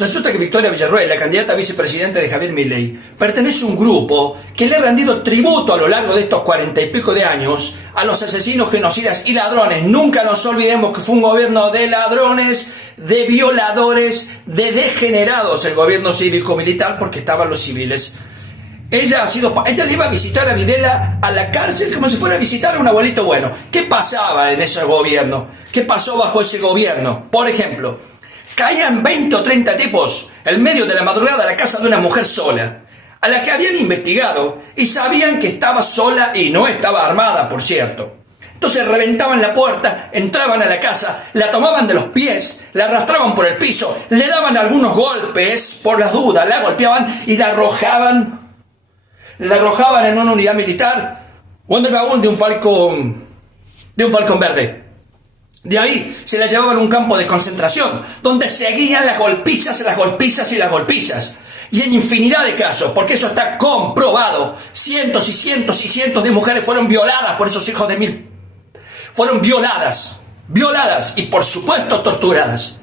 Resulta que Victoria Villarroel, la candidata a vicepresidenta de Javier Milei, pertenece a un grupo que le ha rendido tributo a lo largo de estos 40 y pico de años a los asesinos, genocidas y ladrones. Nunca nos olvidemos que fue un gobierno de ladrones, de violadores, de degenerados el gobierno cívico-militar, porque estaban los civiles. Ella le iba a visitar a Videla a la cárcel como si fuera a visitar a un abuelito bueno. ¿Qué pasaba en ese gobierno? ¿Qué pasó bajo ese gobierno? Por ejemplo, caían 20 o 30 tipos en medio de la madrugada a la casa de una mujer sola, a la que habían investigado y sabían que estaba sola y no estaba armada, por cierto. Entonces reventaban la puerta, entraban a la casa, la tomaban de los pies, la arrastraban por el piso, le daban algunos golpes por las dudas, la golpeaban y la arrojaban en una unidad militar o en el vagón de un Falcon verde. De ahí se la llevaban a un campo de concentración, donde seguían las golpizas, las golpizas y las golpizas. Y en infinidad de casos, porque eso está comprobado, cientos y cientos y cientos de mujeres fueron violadas por esos hijos de mil. Fueron violadas y por supuesto torturadas.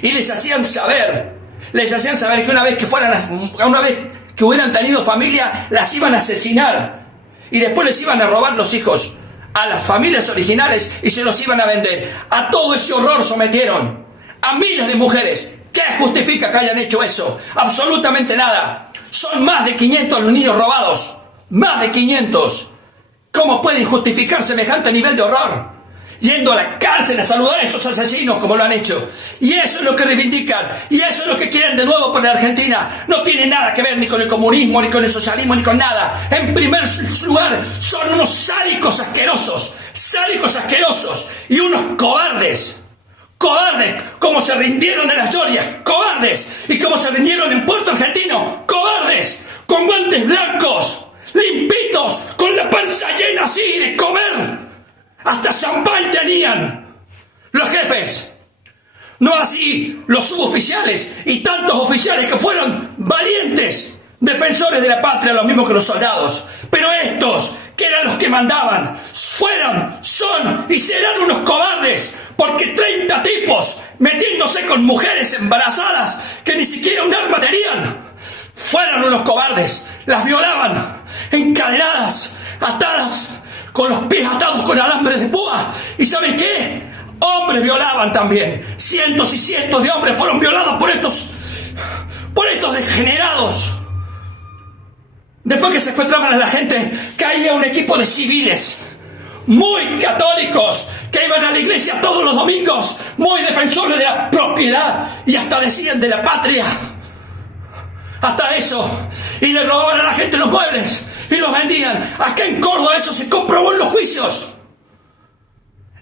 Y les hacían saber que una vez que hubieran tenido familia, las iban a asesinar. Y después les iban a robar los hijos a las familias originales y se los iban a vender. A todo ese horror sometieron a miles de mujeres. ¿Qué justifica que hayan hecho eso? Absolutamente nada. Son más de 500 los niños robados. Más de 500. ¿Cómo pueden justificar semejante nivel de horror? Yendo a la cárcel a saludar a esos asesinos como lo han hecho. Y eso es lo que reivindican. Y eso es lo que quieren de nuevo por la Argentina. No tiene nada que ver ni con el comunismo, ni con el socialismo, ni con nada. En primer lugar, son unos sádicos asquerosos. Sádicos asquerosos. Y unos cobardes. Cobardes, como se rindieron en las Llorias. Cobardes. Y como se rindieron en Puerto Argentino. Cobardes. Con guantes blancos. Limpitos. Con la panza llena así de comer. Hasta champán tenían los jefes. No así los suboficiales y tantos oficiales que fueron valientes defensores de la patria, lo mismo que los soldados. Pero estos, que eran los que mandaban, son y serán unos cobardes, porque 30 tipos metiéndose con mujeres embarazadas que ni siquiera un arma tenían, fueron unos cobardes. Las violaban, encadenadas, atadas, con los pies atados con alambres de púa. ¿Y saben qué? Hombres violaban también. Cientos y cientos de hombres fueron violados por estos degenerados. Después que secuestraban a la gente, caía un equipo de civiles muy católicos que iban a la iglesia todos los domingos, muy defensores de la propiedad y hasta decían de la patria. Hasta eso. Y le robaban a la gente los muebles y los vendían. Acá en Córdoba eso se comprobó en los juicios.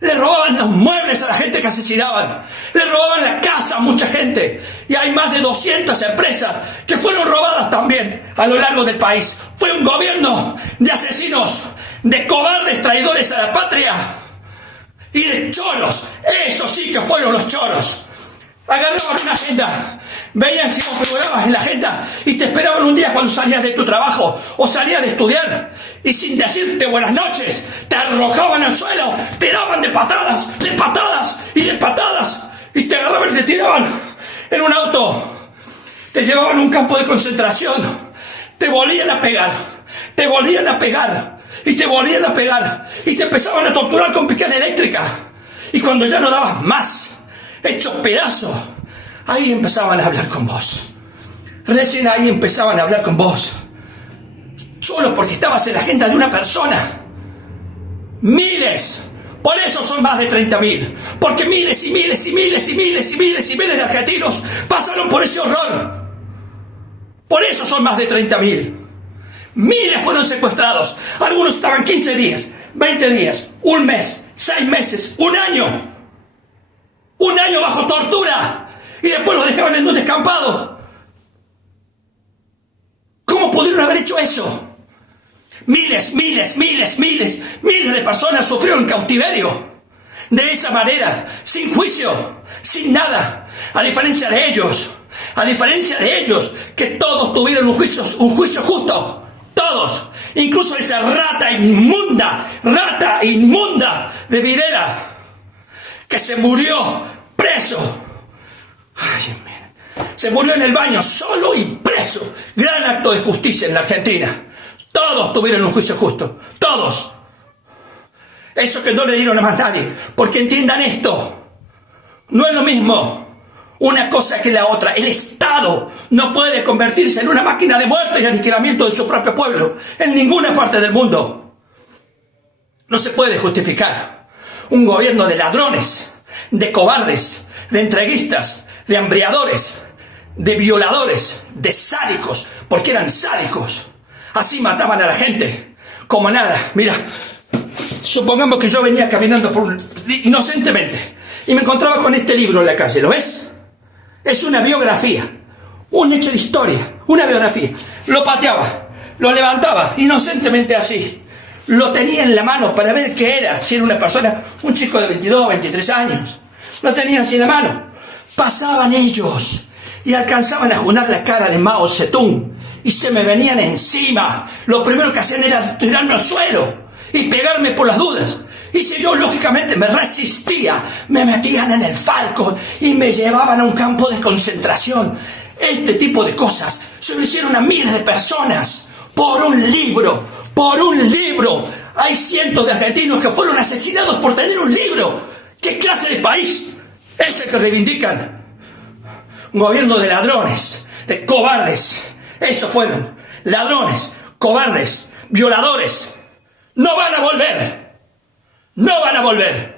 Le robaban los muebles a la gente que asesinaban. Le robaban la casa a mucha gente. Y hay más de 200 empresas que fueron robadas también a lo largo del país. Fue un gobierno de asesinos, de cobardes traidores a la patria y de choros. Esos sí que fueron los choros. Agarraban una agenda, veían si configurabas en la agenda y te esperaban un día cuando salías de tu trabajo o salías de estudiar y sin decirte buenas noches te arrojaban al suelo, te daban de patadas y te agarraban y te tiraban en un auto, te llevaban a un campo de concentración, te volvían a pegar y te empezaban a torturar con picana eléctrica y cuando ya no dabas más, hecho pedazo, ahí empezaban a hablar con vos. Recién ahí empezaban a hablar con vos. Solo porque estabas en la agenda de una persona. Miles. Por eso son más de 30.000. Porque miles y miles y miles y miles y miles y miles de argentinos pasaron por ese horror. Por eso son más de 30.000. Miles fueron secuestrados. Algunos estaban 15 días, 20 días, un mes, 6 meses, un año. Un año bajo tortura y después los dejaban en un descampado. ¿Cómo pudieron haber hecho eso? Miles de personas sufrieron cautiverio de esa manera, sin juicio, sin nada. A diferencia de ellos, que todos tuvieron un juicio justo, todos, incluso esa rata inmunda de Videla, que se murió preso. Ay, se murió en el baño, solo y preso. Gran acto de justicia en la Argentina. Todos tuvieron un juicio justo, todos. Eso que no le dieron a más nadie, porque entiendan esto, no es lo mismo una cosa que la otra. El Estado no puede convertirse en una máquina de muerte y aniquilamiento de su propio pueblo, en ninguna parte del mundo. No se puede justificar un gobierno de ladrones, de cobardes, de entreguistas, de hambriadores, de violadores, de sádicos, porque eran sádicos. Así mataban a la gente, como nada. Mira, supongamos que yo venía caminando inocentemente y me encontraba con este libro en la calle, ¿lo ves? Es una biografía, un hecho de historia, una biografía. Lo pateaba, lo levantaba inocentemente así. Lo tenía en la mano para ver qué era, si era una persona, un chico de 22, 23 años. Lo tenía así en la mano. Pasaban ellos y alcanzaban a junar la cara de Mao Zedong y se me venían encima. Lo primero que hacían era tirarme al suelo y pegarme por las dudas. Y si yo lógicamente me resistía, me metían en el Falcon y me llevaban a un campo de concentración. Este tipo de cosas se lo hicieron a miles de personas por un libro, por un libro. Hay cientos de argentinos que fueron asesinados por tener un libro. ¿Qué clase de país es el que reivindican? Un gobierno de ladrones, de cobardes. Esos fueron ladrones, cobardes, violadores. No van a volver. No van a volver.